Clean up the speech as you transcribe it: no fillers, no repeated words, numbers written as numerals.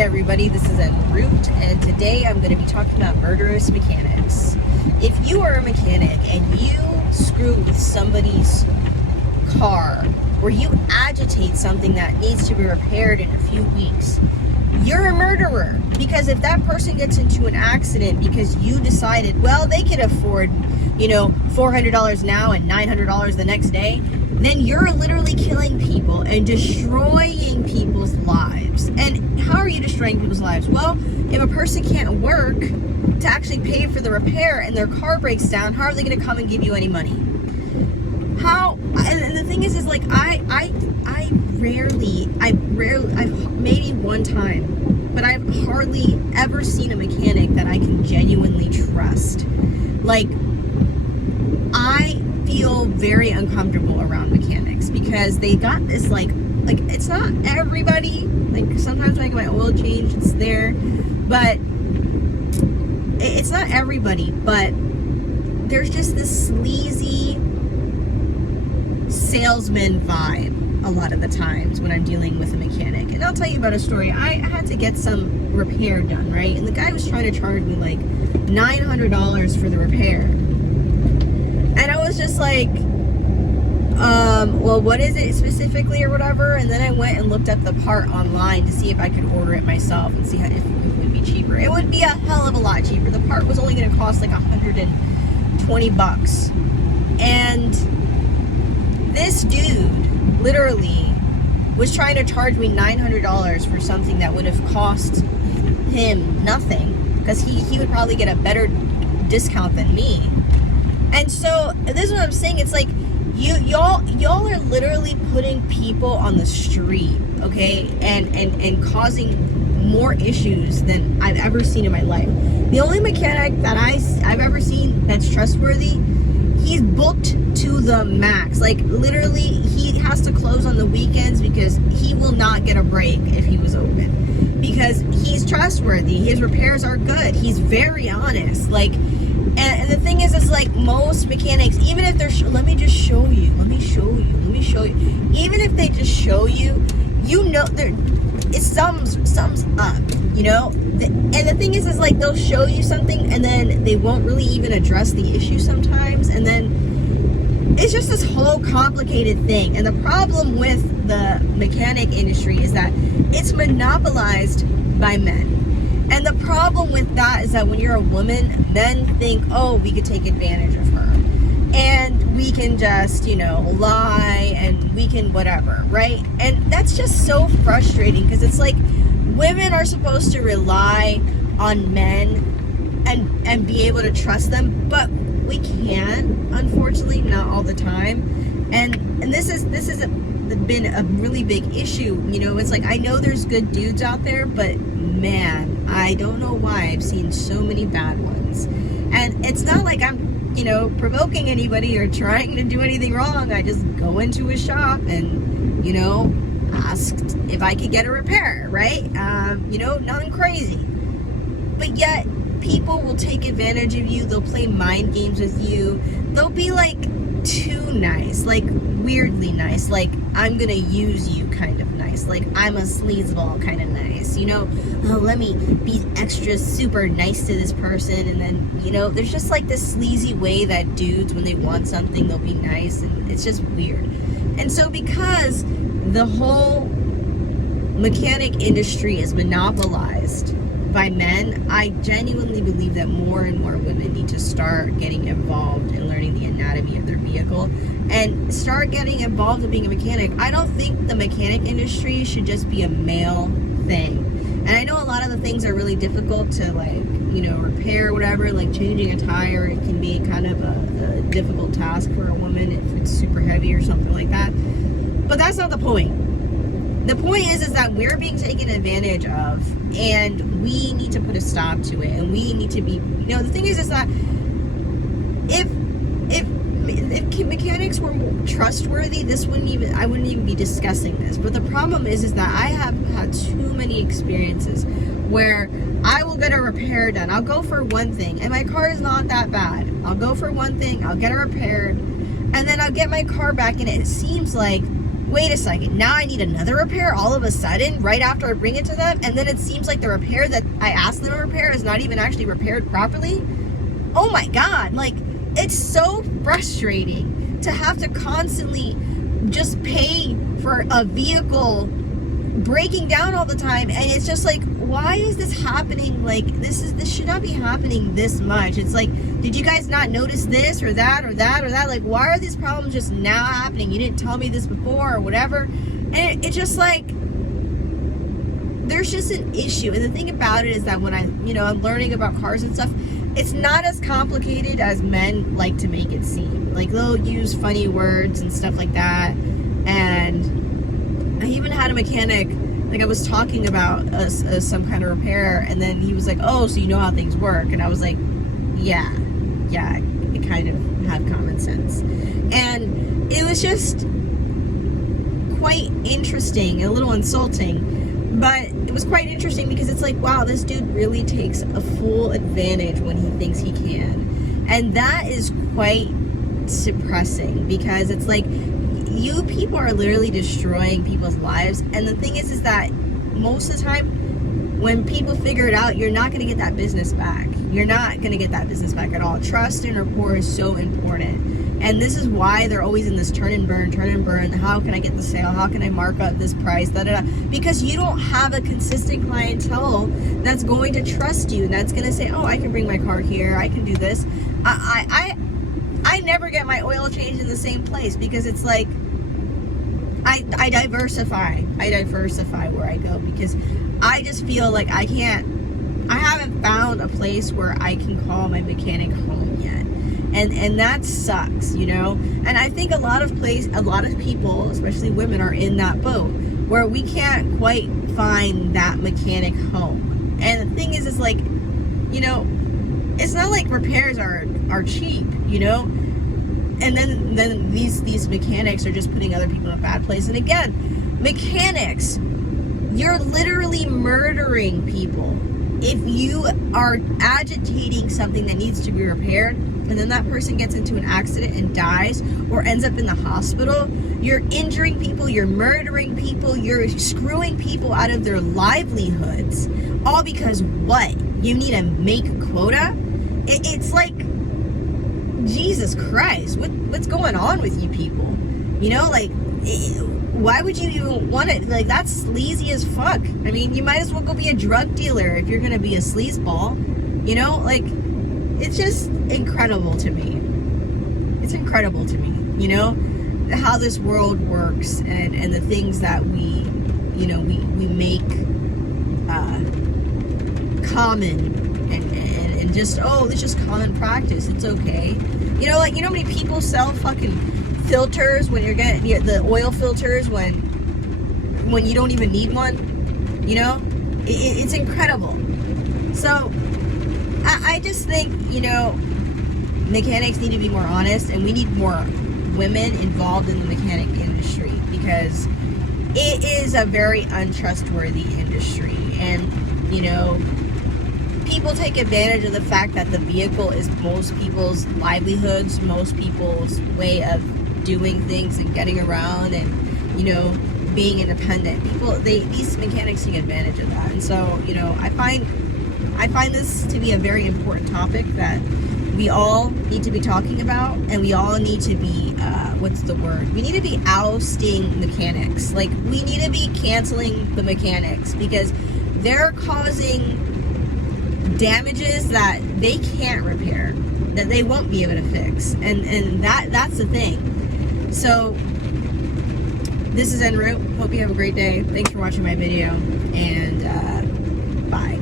everybody, this is Root, and today I'm going to be talking about Murderous Mechanics. If you are a mechanic and you screw with somebody's car, or you agitate something that needs to be repaired in a few weeks, you're a murderer. Because if that person gets into an accident because you decided, well, they can afford, $400 now and $900 the next day, then you're literally killing people and destroying people's lives. And how are you destroying people's lives? Well, if a person can't work to actually pay for the repair and their car breaks down, how are they going to come and give you any money? How? And the thing is like I rarely, I've maybe one time, but I've hardly ever seen a mechanic that I can genuinely trust. Like, I feel very uncomfortable around mechanics because they got this like it's not everybody. Like, sometimes when I get my oil changed, it's there, but it's not everybody. But there's just this sleazy salesman vibe a lot of the times when I'm dealing with a mechanic. And I'll tell you about a story. I had to get some repair done, right? And the guy was trying to charge me like $900 for the repair. And I was just like, well, what is it specifically or whatever? And then I went and looked up the part online to see if I could order it myself and see if it would be cheaper. It would be a hell of a lot cheaper. The part was only going to cost like $120. And this dude literally was trying to charge me $900 for something that would have cost him nothing, because he would probably get a better discount than me. And so this is what I'm saying. It's like y'all are literally putting people on the street, okay, and causing more issues than I've ever seen in my life. The only mechanic that I've ever seen that's trustworthy, he's booked to the max. Like, literally, he has to close on the weekends because he will not get a break if he was open. Because he's trustworthy. His repairs are good. He's very honest. Like, and the thing is, it's like most mechanics, even if they're, let me show you. Even if they just show you, it sums up, and the thing is like, they'll show you something and then they won't really even address the issue sometimes, and then it's just this whole complicated thing. And the problem with the mechanic industry is that it's monopolized by men. And the problem with that is that when you're a woman, men think, oh, we could take advantage of her. And we can just, lie, and we can whatever, right? And that's just so frustrating, because it's like, women are supposed to rely on men and be able to trust them, but we can't, unfortunately, not all the time. And this has been a really big issue. It's like, I know there's good dudes out there, but man, I don't know why I've seen so many bad ones. And it's not like I'm provoking anybody or trying to do anything wrong. I just go into a shop and asked if I could get a repair, right? Nothing crazy. But yet people will take advantage of you. They'll play mind games with you. They'll be like too nice, like weirdly nice, like I'm gonna use you kind of nice, like I'm a sleazeball kind of nice, oh, let me be extra super nice to this person. And then there's just like this sleazy way that dudes, when they want something, they'll be nice, and it's just weird. And so because the whole mechanic industry is monopolized by men, I genuinely believe that more and more women need to start getting involved in learning the anatomy of their vehicle and start getting involved in being a mechanic. I don't think the mechanic industry should just be a male thing. And I know a lot of the things are really difficult to repair, whatever, like changing a tire. It can be kind of a difficult task for a woman if it's super heavy or something like that. But that's not the point. The point is that we're being taken advantage of, and we need to put a stop to it. And we need to be, the thing is that if mechanics were trustworthy, I wouldn't even be discussing this. But the problem is that I have had too many experiences where I will get a repair done. I'll go for one thing, and my car is not that bad. I'll go for one thing, I'll get a repair, and then I'll get my car back, and it seems like wait a second, now I need another repair all of a sudden, right after I bring it to them, and then it seems like the repair that I asked them to repair is not even actually repaired properly. Oh my God, like, it's so frustrating to have to constantly just pay for a vehicle breaking down all the time, and it's just like, why is this happening? Like, this should not be happening this much. It's like, did you guys not notice this or that or that or that? Like, why are these problems just now happening? You didn't tell me this before or whatever. And it's just like, there's just an issue. And the thing about it is that when I'm learning about cars and stuff, it's not as complicated as men like to make it seem. Like, they'll use funny words and stuff like that. And I even had a mechanic, like, I was talking about some kind of repair, and then he was like, oh, so you know how things work. And I was like, yeah, I kind of have common sense. And it was just quite interesting, a little insulting, but it was quite interesting because it's like, wow, this dude really takes a full advantage when he thinks he can. And that is quite suppressing, because it's like, you people are literally destroying people's lives. And the thing is that most of the time when people figure it out, you're not going to get that business back. You're not going to get that business back at all. Trust and rapport is so important. And this is why they're always in this turn and burn. How can I get the sale? How can I mark up this price? Because you don't have a consistent clientele that's going to trust you, and that's going to say, oh, I can bring my car here. I can do this. I never get my oil changed in the same place, because it's like, I diversify where I go, because I just feel like I haven't found a place where I can call my mechanic home yet. And that sucks, you know? And I think a lot of people, especially women, are in that boat where we can't quite find that mechanic home. And the thing is like, you know, it's not like repairs are cheap, you know? And then these mechanics are just putting other people in a bad place. And again, mechanics, you're literally murdering people. If you are agitating something that needs to be repaired, and then that person gets into an accident and dies, or ends up in the hospital, you're injuring people, you're murdering people, you're screwing people out of their livelihoods, all because what? You need to make a quota? It's like, Jesus Christ, what's going on with you people? You know, like, why would you even want it? Like, that's sleazy as fuck. I mean, you might as well go be a drug dealer if you're gonna be a sleazeball. You know, like, it's just incredible to me. It's incredible to me, you know, how this world works, and the things that we make common, and just, oh, it's just common practice. It's okay. You know, like, you know how many people sell fucking filters when you're getting the oil filters when you don't even need one? You know, it's incredible. So I just think, you know, mechanics need to be more honest, and we need more women involved in the mechanic industry, because it is a very untrustworthy industry. And, you know, people take advantage of the fact that the vehicle is most people's livelihoods, most people's way of doing things and getting around, and, you know, being independent. These mechanics take advantage of that. And so, you know, I find this to be a very important topic that we all need to be talking about, and we all need to be, we need to be ousting mechanics. Like, we need to be canceling the mechanics, because they're causing damages that they can't repair, that they won't be able to fix. And that's the thing. So, this is En route. Hope you have a great day. Thanks for watching my video, and bye.